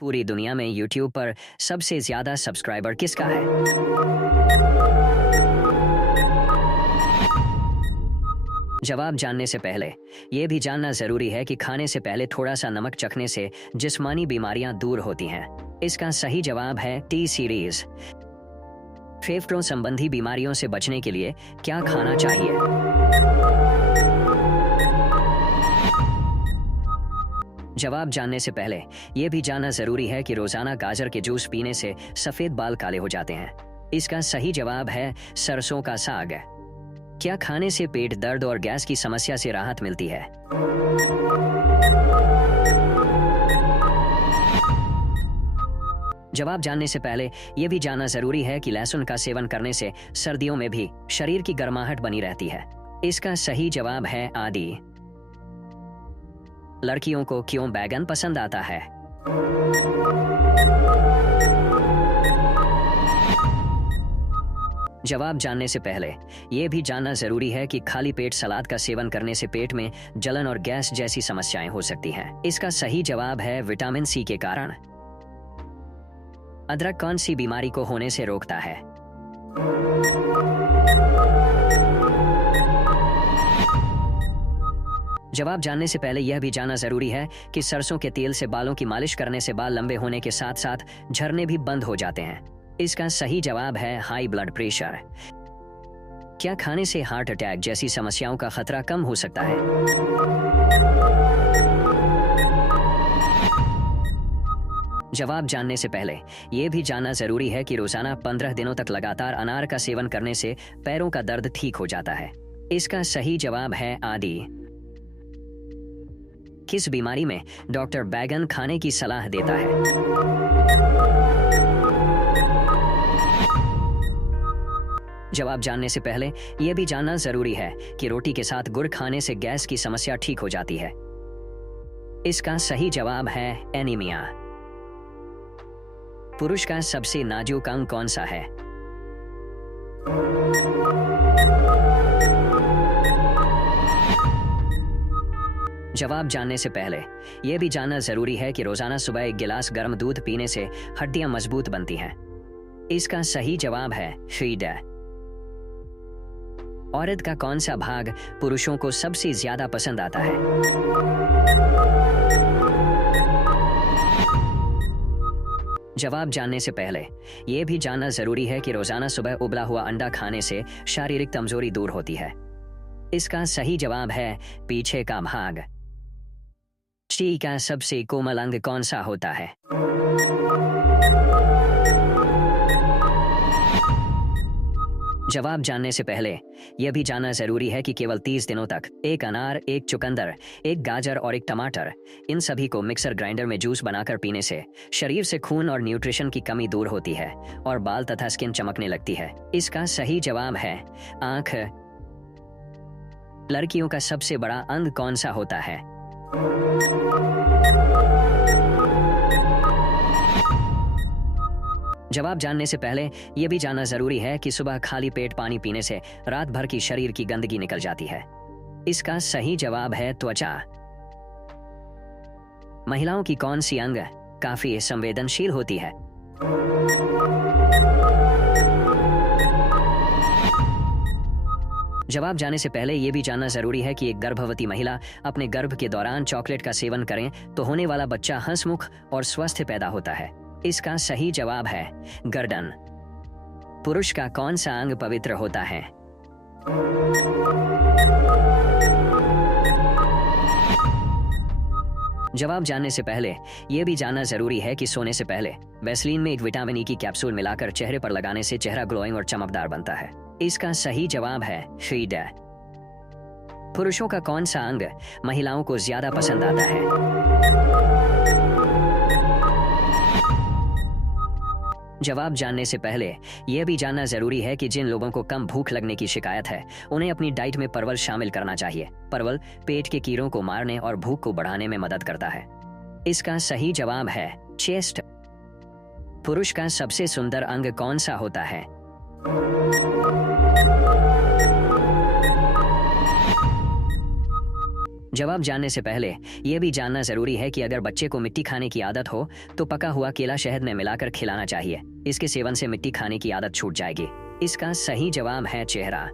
पूरी दुनिया में यूट्यूब पर सबसे ज्यादा सब्सक्राइबर किसका है? जवाब जानने से पहले यह भी जानना जरूरी है कि खाने से पहले थोड़ा सा नमक चखने से जिस्मानी बीमारियां दूर होती हैं। इसका सही जवाब है टी सीरीज। फेफड़ों संबंधी बीमारियों से बचने के लिए क्या खाना चाहिए? जवाब जानने से पहले यह भी जानना जरूरी है कि रोजाना गाजर के जूस पीने से सफेद बाल काले हो जाते हैं। इसका सही जवाब है सरसों का साग। क्या खाने से पेट दर्द और गैस की समस्या से राहत मिलती है? जवाब जानने से पहले यह भी जानना जरूरी है कि लहसुन का सेवन करने से सर्दियों में भी शरीर की गर्माहट बनी रहती है। इसका सही जवाब है आदि। लड़कियों को क्यों बैगन पसंद आता है? जवाब जानने से पहले यह भी जानना जरूरी है कि खाली पेट सलाद का सेवन करने से पेट में जलन और गैस जैसी समस्याएं हो सकती हैं। इसका सही जवाब है विटामिन सी के कारण। अदरक कौन सी बीमारी को होने से रोकता है? जवाब जानने से पहले यह भी जानना जरूरी है कि सरसों के तेल से बालों की मालिश करने से बाल लंबे होने के साथ साथ झड़ने भी बंद हो जाते हैं। इसका सही जवाब है हाई ब्लड प्रेशर। क्या खाने से हार्ट अटैक जैसी समस्याओं का खतरा कम हो सकता है? जवाब जानने से पहले यह भी जानना जरूरी है कि रोजाना 15 दिनों तक लगातार अनार का सेवन करने से पैरों का दर्द ठीक हो जाता है। इसका सही जवाब है आदि। किस बीमारी में डॉक्टर बैगन खाने की सलाह देता है? जवाब जानने से पहले यह भी जानना जरूरी है कि रोटी के साथ गुड़ खाने से गैस की समस्या ठीक हो जाती है। इसका सही जवाब है एनीमिया। पुरुष का सबसे नाजुक अंग कौन सा है? जवाब जानने से पहले यह भी जानना जरूरी है कि रोजाना सुबह एक गिलास गर्म दूध पीने से हड्डियां मजबूत बनती हैं। इसका सही जवाब है फीड। औरत का कौन सा भाग पुरुषों को सबसे ज्यादा पसंद आता है? जवाब जानने से पहले यह भी जानना जरूरी है कि रोजाना सुबह उबला हुआ अंडा खाने से शारीरिक कमजोरी दूर होती है। इसका सही जवाब है पीछे का भाग। स्त्री का सबसे कोमल अंग कौन सा होता है? जवाब जानने से पहले यह भी जानना जरूरी है कि केवल 30 दिनों तक एक अनार, एक चुकंदर, एक गाजर और एक टमाटर, इन सभी को मिक्सर ग्राइंडर में जूस बनाकर पीने से शरीर से खून और न्यूट्रिशन की कमी दूर होती है और बाल तथा स्किन चमकने लगती है। इसका सही जवाब है आंख। लड़कियों का सबसे बड़ा अंग कौन सा होता है? जवाब जानने से पहले यह भी जानना जरूरी है कि सुबह खाली पेट पानी पीने से रात भर की शरीर की गंदगी निकल जाती है। इसका सही जवाब है त्वचा। महिलाओं की कौन सी अंग काफी संवेदनशील होती है? जवाब जानने से पहले यह भी जानना जरूरी है कि एक गर्भवती महिला अपने गर्भ के दौरान चॉकलेट का सेवन करें तो होने वाला बच्चा हंसमुख और स्वस्थ पैदा होता है। इसका सही जवाब है गर्दन। पुरुष का कौन सा अंग पवित्र होता है? जवाब जानने से पहले यह भी जानना जरूरी है कि सोने से पहले वैसलीन में एक विटामिन ई की कैप्सूल मिलाकर चेहरे पर लगाने से चेहरा ग्लोइंग और चमकदार बनता है। इसका सही जवाब है फीड। पुरुषों का कौन सा अंग महिलाओं को ज्यादा पसंद आता है? जवाब जानने से पहले यह भी जानना जरूरी है कि जिन लोगों को कम भूख लगने की शिकायत है उन्हें अपनी डाइट में परवल शामिल करना चाहिए। परवल पेट के कीड़ों को मारने और भूख को बढ़ाने में मदद करता है। इसका सही जवाब है चेस्ट। पुरुष का सबसे सुंदर अंग कौन सा होता है? जवाब जानने से पहले यह भी जानना जरूरी है कि अगर बच्चे को मिट्टी खाने की आदत हो तो पका हुआ केला शहद में मिलाकर खिलाना चाहिए। इसके सेवन से मिट्टी खाने की आदत छूट जाएगी। इसका सही जवाब है चेहरा।